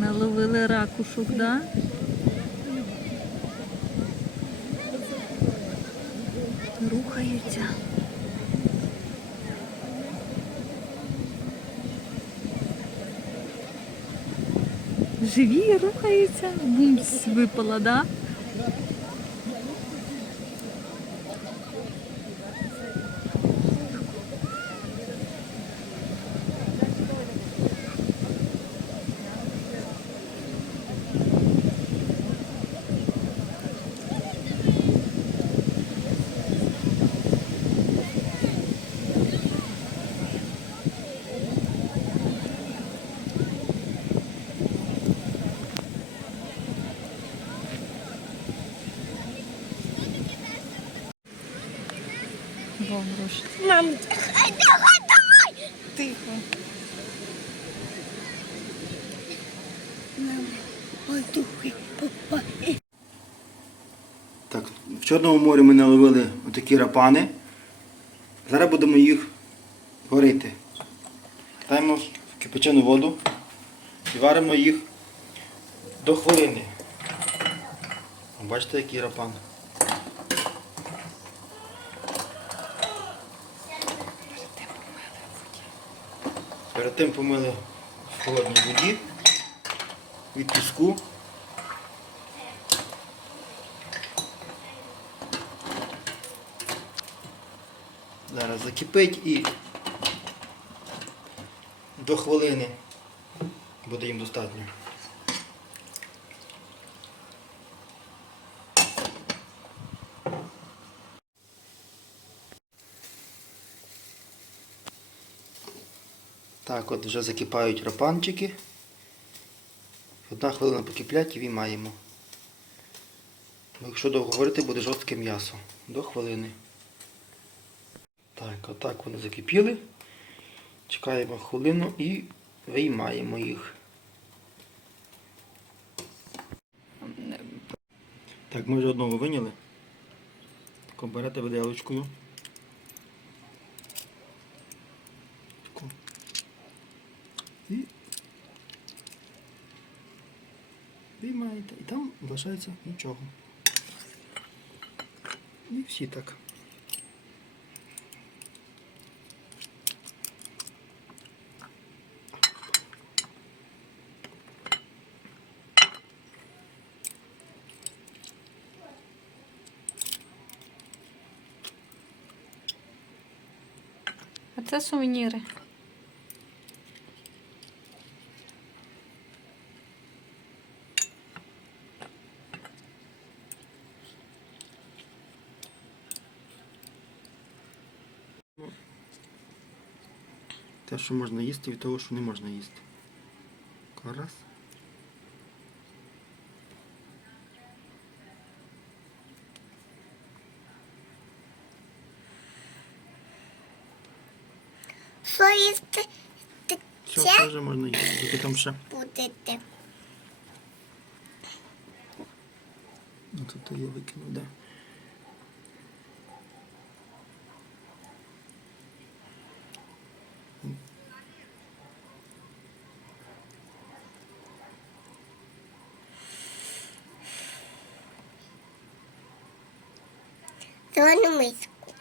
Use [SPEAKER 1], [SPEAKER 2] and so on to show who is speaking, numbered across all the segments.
[SPEAKER 1] Наловили ракушок, да? Рухаються. Живі, рухаються. Бумс випала, да? Вовруш.
[SPEAKER 2] Мам, давай, давай, давай!
[SPEAKER 1] Тихо.
[SPEAKER 2] Мам, духи.
[SPEAKER 3] Так, в Чорному морі ми наловили отакі рапани. Зараз будемо їх варити. Даємо в кипячену воду і варимо їх до хвилини. Бачите, який рапан. Перед тим помили в холодній воді від піску. Зараз закипить і до хвилини буде їм достатньо. Так, от вже закипають рапанчики. Одна хвилина покиплять і виймаємо. Бо якщо довго говорити, буде жорстке м'ясо. До хвилини. Так, отак вони закипіли. Чекаємо хвилину і виймаємо їх. Так, ми вже одного виняли. Берете виделочкою. І виймаєте. І там залишається нічого. І всі так.
[SPEAKER 1] А це сувеніри.
[SPEAKER 3] Те, що можна їсти, від того, що не можна їсти. Раз.
[SPEAKER 2] Що їсти
[SPEAKER 3] Все, теж можна їсти. Тільки там ще.
[SPEAKER 2] будете?
[SPEAKER 3] Ну, тут я викинув, да.
[SPEAKER 2] Зелену миску.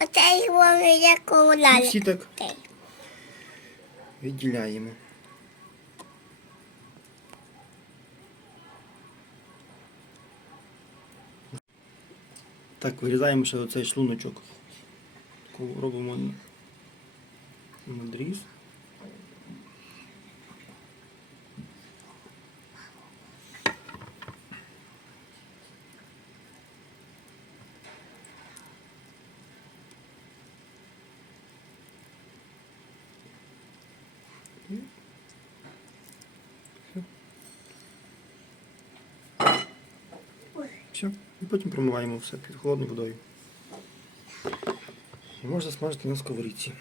[SPEAKER 2] Оце його у лалі.
[SPEAKER 3] Всі так відділяємо. Так, вирізаємо ще оцей шлуночок. Робимо надріз. Все. І потім промиваємо все під холодною водою. І можна смажити на сковорідці.